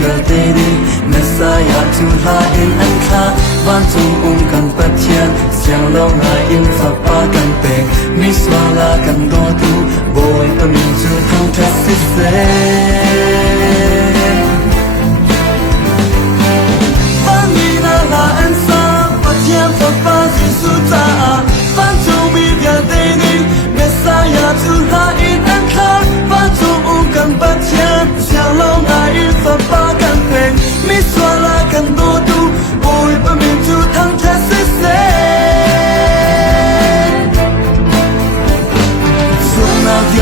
giờ tê đi Messiah tu la in an kha van chung kan pathian siang lo ngai in fa pa kan pe mi swala kan do tu boy pa min chu thong tha si se van ni na la an sa pathian fa pa si su ta van chung mi giờ tê đi Messiah tu la in an kha van chung kan pathian siang lo ngai in fa pa kan pe mi swala kan do tu boy pa min chu thong tha si se Hãy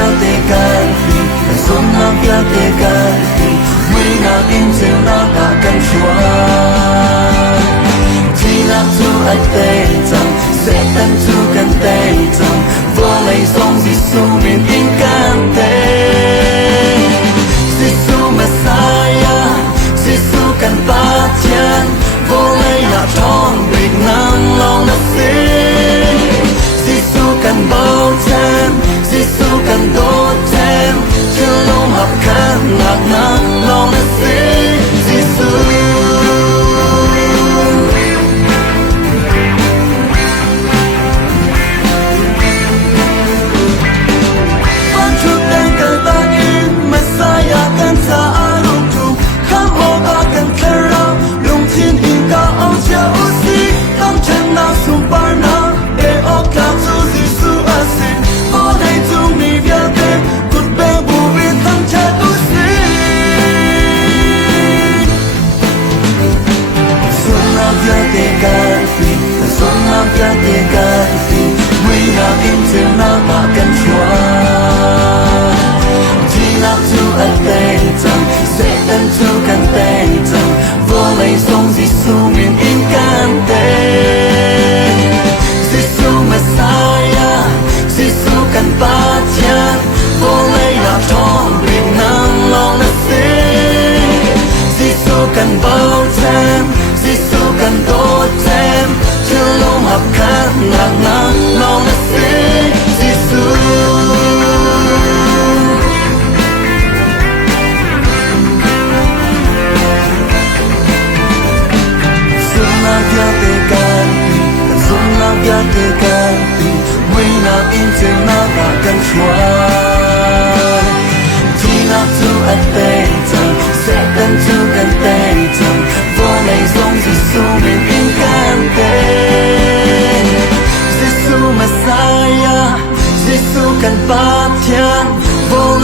Hãy subscribe cho kênh Ghiền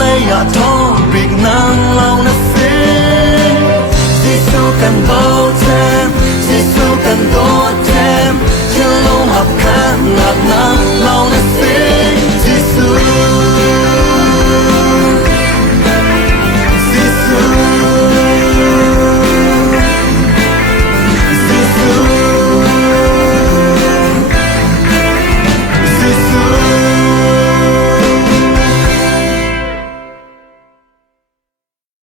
Mì Gõ để không bỏ lỡ